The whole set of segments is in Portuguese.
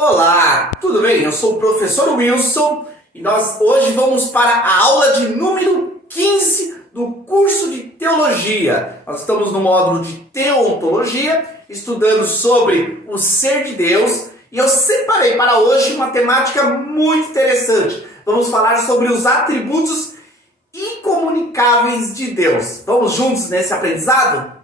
Olá, tudo bem? Eu sou o professor Wilson e nós hoje vamos para a aula de número 15 do curso de Teologia. Nós estamos no módulo de Teontologia, estudando sobre o ser de Deus, e eu separei para hoje uma temática muito interessante. Vamos falar sobre os atributos incomunicáveis de Deus. Vamos juntos nesse aprendizado?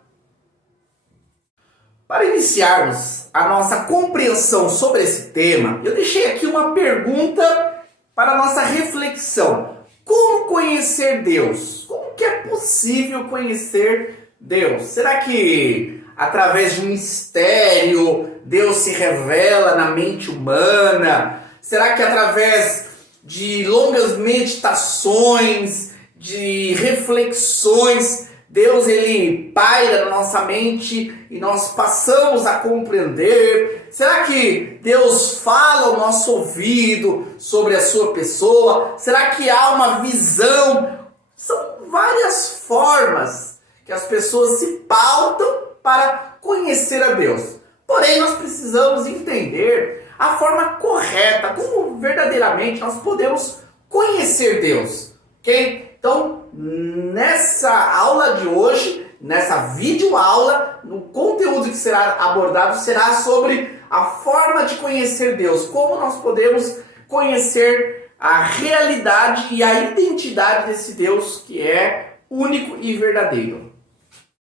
Para iniciarmos a nossa compreensão sobre esse tema, eu deixei aqui uma pergunta para a nossa reflexão. Como conhecer Deus? Como que é possível conhecer Deus? Será que através de um mistério Deus se revela na mente humana? Será que através de longas meditações, de reflexões, Deus ele paira na nossa mente e nós passamos a compreender? Será que Deus fala ao nosso ouvido sobre a sua pessoa? Será que há uma visão? São várias formas que as pessoas se pautam para conhecer a Deus. Porém, nós precisamos entender a forma correta, como verdadeiramente nós podemos conhecer Deus, ok? Então, nessa aula de hoje, nessa videoaula, no conteúdo que será abordado será sobre a forma de conhecer Deus, como nós podemos conhecer a realidade e a identidade desse Deus que é único e verdadeiro.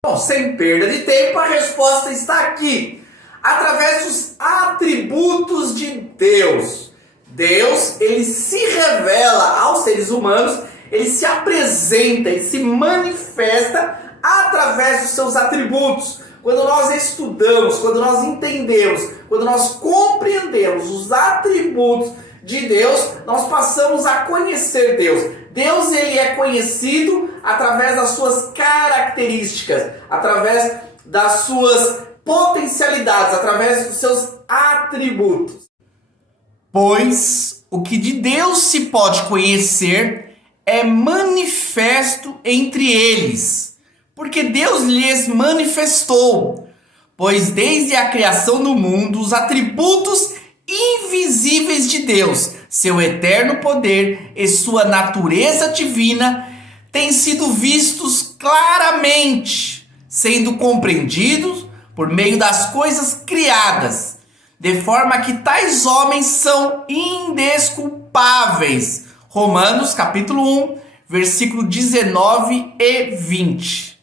Bom, sem perda de tempo, a resposta está aqui. Através dos atributos de Deus. Deus, ele se revela aos seres humanos, ele se apresenta, ele se manifesta através dos seus atributos. Quando nós estudamos, quando nós entendemos, quando nós compreendemos os atributos de Deus, nós passamos a conhecer Deus. Deus ele é conhecido através das suas características, através das suas potencialidades, através dos seus atributos. Pois o que de Deus se pode conhecer é manifesto entre eles, porque Deus lhes manifestou. Pois desde a criação do mundo, os atributos invisíveis de Deus, seu eterno poder e sua natureza divina, têm sido vistos claramente, sendo compreendidos por meio das coisas criadas, de forma que tais homens são indesculpáveis. Romanos capítulo 1, versículo 19 e 20.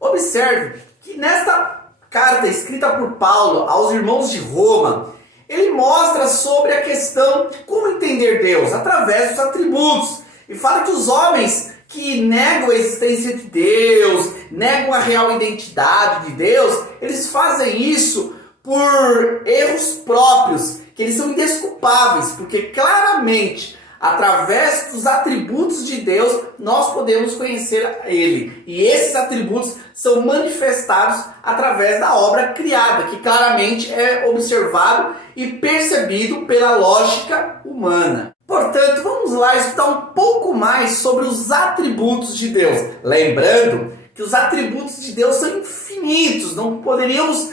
Observe que nesta carta escrita por Paulo aos irmãos de Roma, ele mostra sobre a questão de como entender Deus através dos atributos. E fala que os homens que negam a existência de Deus, negam a real identidade de Deus, eles fazem isso por erros próprios, que eles são indesculpáveis, porque claramente através dos atributos de Deus, nós podemos conhecer Ele. E esses atributos são manifestados através da obra criada, que claramente é observado e percebido pela lógica humana. Portanto, vamos lá estudar um pouco mais sobre os atributos de Deus. Lembrando que os atributos de Deus são infinitos, não poderíamos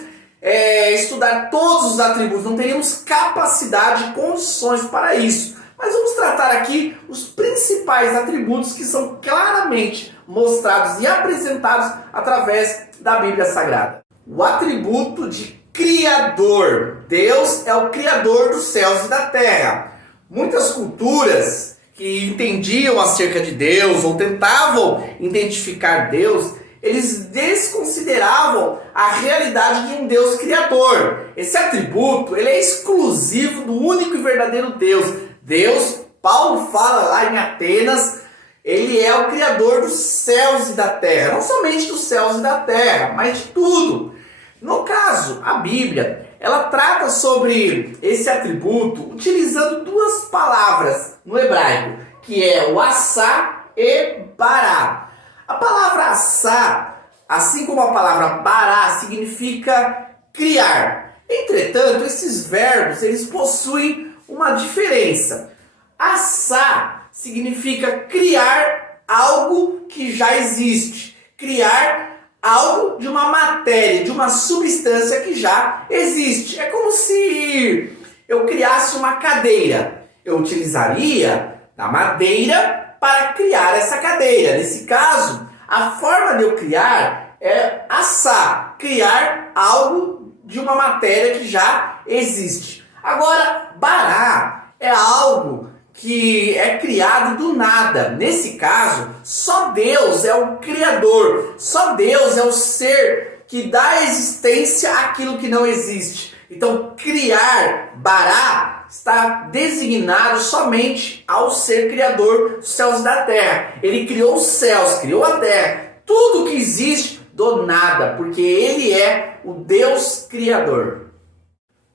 estudar todos os atributos, não teríamos capacidade e condições para isso. Mas vamos tratar aqui os principais atributos que são claramente mostrados e apresentados através da Bíblia Sagrada. O atributo de Criador. Deus é o Criador dos céus e da terra. Muitas culturas que entendiam acerca de Deus ou tentavam identificar Deus, eles desconsideravam a realidade de um Deus Criador. Esse atributo ele é exclusivo do único e verdadeiro Deus. Deus, Paulo fala lá em Atenas, ele é o Criador dos céus e da terra. Não somente dos céus e da terra, mas de tudo. No caso, a Bíblia, ela trata sobre esse atributo utilizando duas palavras no hebraico, que é o assá e bará. A palavra assá, assim como a palavra bará, significa criar. Entretanto, esses verbos, eles possuem uma diferença. Assá significa criar algo que já existe. Criar algo de uma matéria, de uma substância que já existe. É como se eu criasse uma cadeira, eu utilizaria a madeira para criar essa cadeira. Nesse caso, a forma de eu criar é assar, criar algo de uma matéria que já existe. Agora, bará é algo que é criado do nada. Nesse caso, só Deus é o Criador, só Deus é o ser que dá existência àquilo que não existe. Então, criar, bará, está designado somente ao ser criador dos céus e da terra. Ele criou os céus, criou a terra, tudo que existe do nada, porque ele é o Deus criador.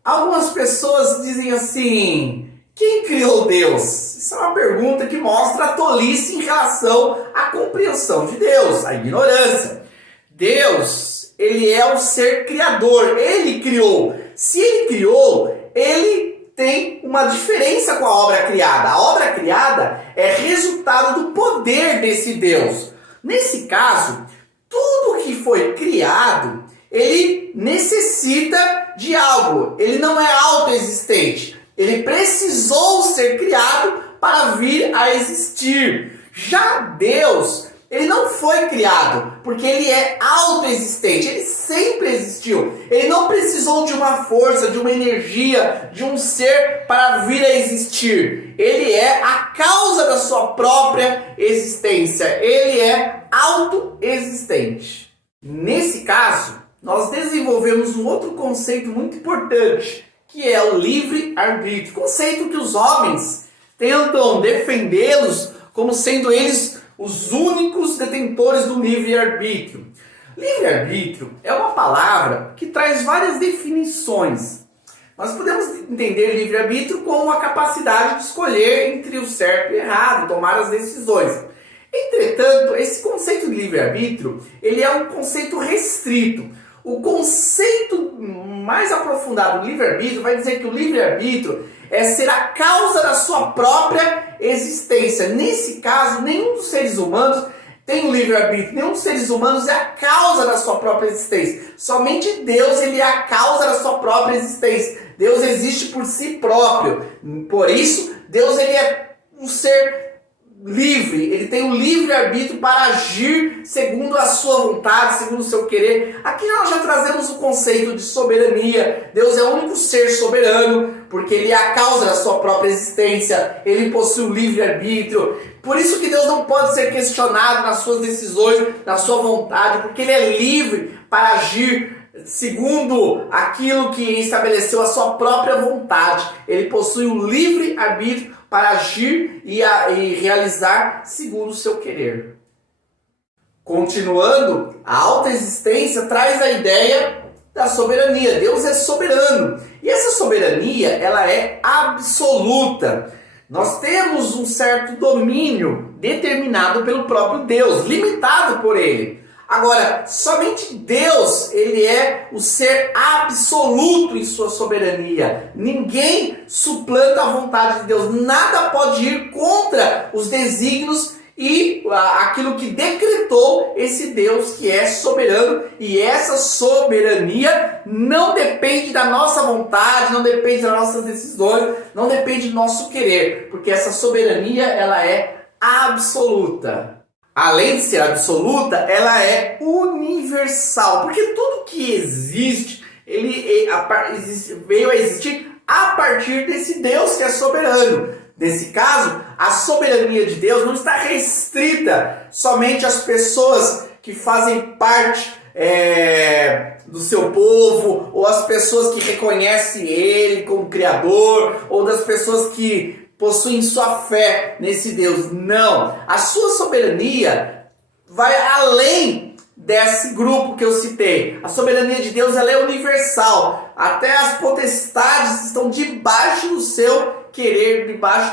Algumas pessoas dizem assim: quem criou Deus? Isso é uma pergunta que mostra a tolice em relação à compreensão de Deus, a ignorância. Deus, ele é o ser criador, ele criou. Se ele criou, ele tem uma diferença com a obra criada. A obra criada é resultado do poder desse Deus. Nesse caso, tudo que foi criado, ele necessita de algo. Ele não é autoexistente. Ele precisou ser criado para vir a existir. Já Deus, ele não foi criado, porque ele é autoexistente, ele sempre existiu. Ele não precisou de uma força, de uma energia, de um ser para vir a existir. Ele é a causa da sua própria existência. Ele é autoexistente. Nesse caso, nós desenvolvemos um outro conceito muito importante, que é o livre-arbítrio. Conceito que os homens tentam defendê-los como sendo eles os únicos detentores do livre-arbítrio. Livre-arbítrio é uma palavra que traz várias definições. Nós podemos entender livre-arbítrio como a capacidade de escolher entre o certo e o errado, tomar as decisões. Entretanto, esse conceito de livre-arbítrio, ele é um conceito restrito. O conceito mais aprofundado do livre-arbítrio vai dizer que o livre-arbítrio é ser a causa da sua própria existência. Nesse caso, nenhum dos seres humanos tem um livre-arbítrio. Nenhum dos seres humanos é a causa da sua própria existência. Somente Deus, ele é a causa da sua própria existência. Deus existe por si próprio. Por isso, Deus, ele é um ser livre, ele tem o livre-arbítrio para agir segundo a sua vontade, segundo o seu querer. Aqui nós já trazemos o conceito de soberania. Deus é o único ser soberano, porque ele é a causa da sua própria existência, ele possui o livre-arbítrio. Por isso que Deus não pode ser questionado nas suas decisões, na sua vontade, porque ele é livre para agir segundo aquilo que estabeleceu a sua própria vontade. Ele possui um livre-arbítrio para agir e realizar segundo o seu querer. Continuando, a autoexistência traz a ideia da soberania. Deus é soberano. E essa soberania, ela é absoluta. Nós temos um certo domínio determinado pelo próprio Deus, limitado por ele. Agora, somente Deus, ele é o ser absoluto em sua soberania. Ninguém suplanta a vontade de Deus. Nada pode ir contra os desígnios e aquilo que decretou esse Deus que é soberano. E essa soberania não depende da nossa vontade, não depende das nossas decisões, não depende do nosso querer. Porque essa soberania, ela é absoluta. Além de ser absoluta, ela é universal, porque tudo que existe, veio a existir a partir desse Deus que é soberano. Nesse caso, a soberania de Deus não está restrita somente às pessoas que fazem parte do seu povo, ou às pessoas que reconhecem Ele como Criador, ou das pessoas que possuem sua fé nesse Deus. Não. A sua soberania vai além desse grupo que eu citei. A soberania de Deus, ela é universal. Até as potestades estão debaixo do seu querer, debaixo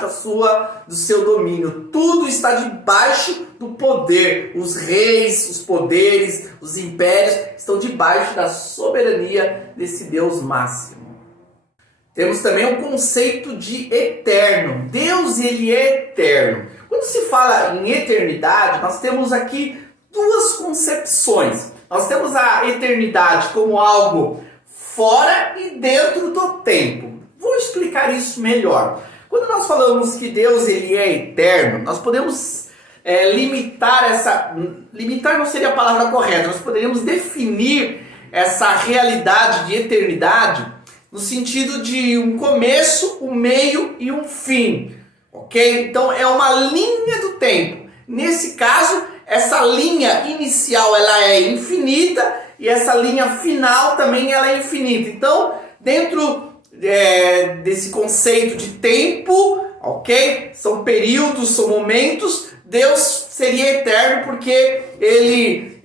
do seu domínio. Tudo está debaixo do poder. Os reis, os poderes, os impérios estão debaixo da soberania desse Deus máximo. Temos também o conceito de eterno. Deus, ele é eterno. Quando se fala em eternidade, nós temos aqui duas concepções. Nós temos a eternidade como algo fora e dentro do tempo. Vou explicar explicar isso melhor. Quando nós falamos que Deus ele é eterno, nós podemos limitar não seria a palavra correta, nós poderíamos definir essa realidade de eternidade no sentido de um começo, um meio e um fim, ok? Então é uma linha do tempo. Nesse caso, essa linha inicial ela é infinita e essa linha final também ela é infinita. Então, dentro desse conceito de tempo, ok? São períodos, são momentos. Deus seria eterno porque ele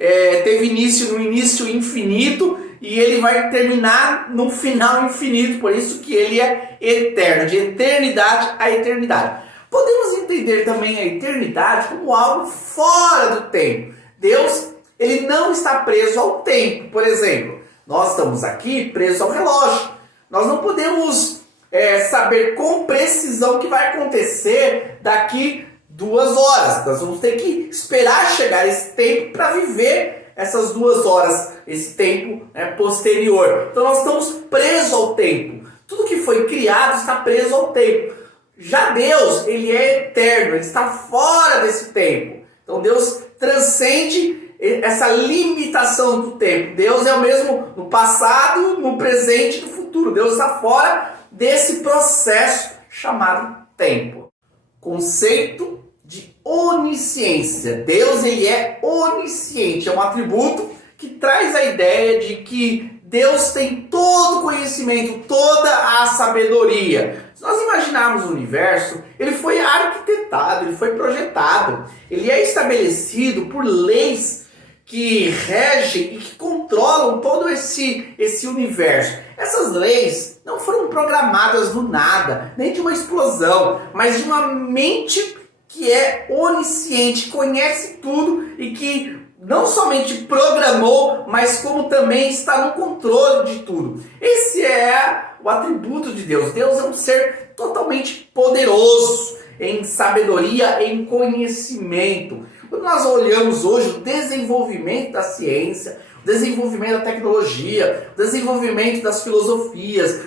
teve início no início infinito e ele vai terminar no final infinito. Por isso que ele é eterno, de eternidade a eternidade. Podemos entender também a eternidade como algo fora do tempo. Deus, ele não está preso ao tempo. Por exemplo, nós estamos aqui presos ao relógio. Nós não podemos saber com precisão o que vai acontecer daqui 2 horas. Nós vamos ter que esperar chegar esse tempo para viver essas 2 horas, esse tempo posterior. Então nós estamos presos ao tempo. Tudo que foi criado está preso ao tempo. Já Deus, ele é eterno, ele está fora desse tempo. Então Deus transcende essa limitação do tempo. Deus é o mesmo no passado, no presente e no futuro. Deus está fora desse processo chamado tempo. Conceito de onisciência. Deus, ele é onisciente. É um atributo que traz a ideia de que Deus tem todo o conhecimento, toda a sabedoria. Se nós imaginarmos o universo, ele foi arquitetado, ele foi projetado. Ele é estabelecido por leis que regem e que controlam todo esse universo. Essas leis não foram programadas do nada, nem de uma explosão, mas de uma mente que é onisciente, conhece tudo e que não somente programou, mas como também está no controle de tudo. Esse é o atributo de Deus. Deus é um ser totalmente poderoso em sabedoria, em conhecimento. Quando nós olhamos hoje o desenvolvimento da ciência, o desenvolvimento da tecnologia, o desenvolvimento das filosofias,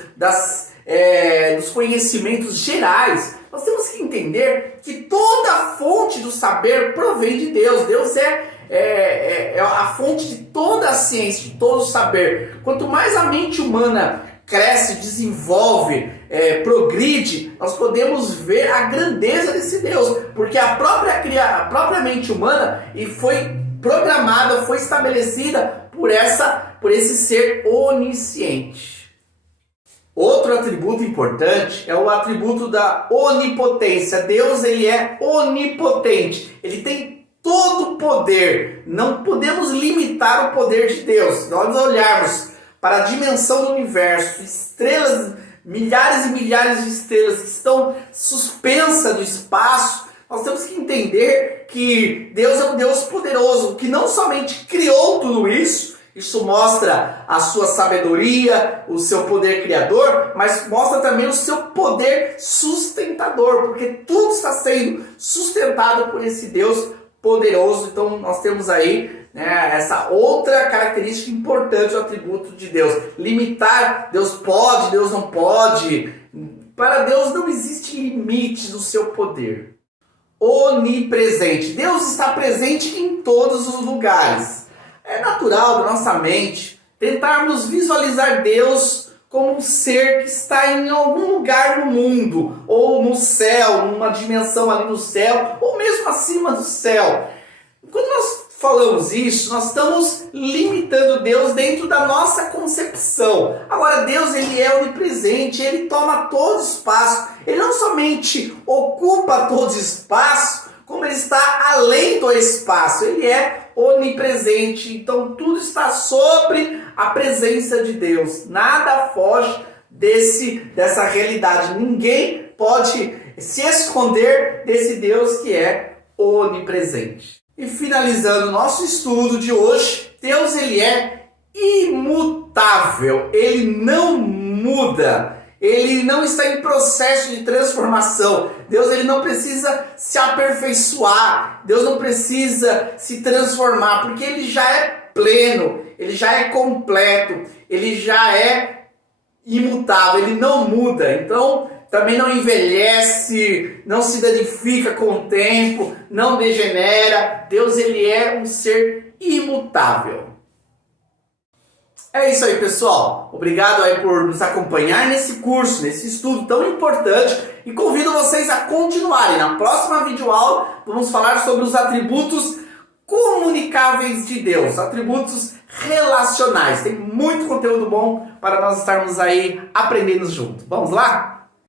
dos conhecimentos gerais, nós temos que entender que toda a fonte do saber provém de Deus. Deus é a fonte de toda a ciência, de todo o saber. Quanto mais a mente humana cresce, desenvolve, progride, nós podemos ver a grandeza desse Deus, porque a própria mente humana foi programada, foi estabelecida por esse ser onisciente. Outro atributo importante é o atributo da onipotência. Deus, ele é onipotente, ele tem todo o poder. Não podemos limitar o poder de Deus. Se nós olharmos para a dimensão do universo, estrelas, milhares e milhares de estrelas que estão suspensas no espaço, nós temos que entender que Deus é um Deus poderoso, que não somente criou tudo isso mostra a sua sabedoria, o seu poder criador, mas mostra também o seu poder sustentador, porque tudo está sendo sustentado por esse Deus poderoso. Então nós temos aí essa outra característica importante do atributo de Deus. Limitar, Deus pode, Deus não pode. Para Deus não existe limite no seu poder. Onipresente. Deus está presente em todos os lugares. É natural da nossa mente tentarmos visualizar Deus como um ser que está em algum lugar no mundo, ou no céu, numa dimensão ali no céu, ou mesmo acima do céu. Quando nós falamos isso, nós estamos limitando Deus dentro da nossa concepção. Agora, Deus, ele é onipresente, ele toma todo o espaço. Ele não somente ocupa todo o espaço, como ele está além do espaço. Ele é onipresente, então tudo está sobre a presença de Deus. Nada foge dessa realidade. Ninguém pode se esconder desse Deus que é onipresente. E finalizando o nosso estudo de hoje, Deus, ele é imutável, ele não muda, ele não está em processo de transformação. Deus, ele não precisa se aperfeiçoar, Deus não precisa se transformar, porque ele já é pleno, ele já é completo, ele já é imutável, ele não muda. Então também não envelhece, não se danifica com o tempo, não degenera. Deus, ele é um ser imutável. É isso aí, pessoal. Obrigado aí por nos acompanhar nesse curso, nesse estudo tão importante, e convido vocês a continuarem. Na próxima videoaula vamos falar sobre os atributos comunicáveis de Deus, atributos relacionais. Tem muito conteúdo bom para nós estarmos aí aprendendo junto. Vamos lá?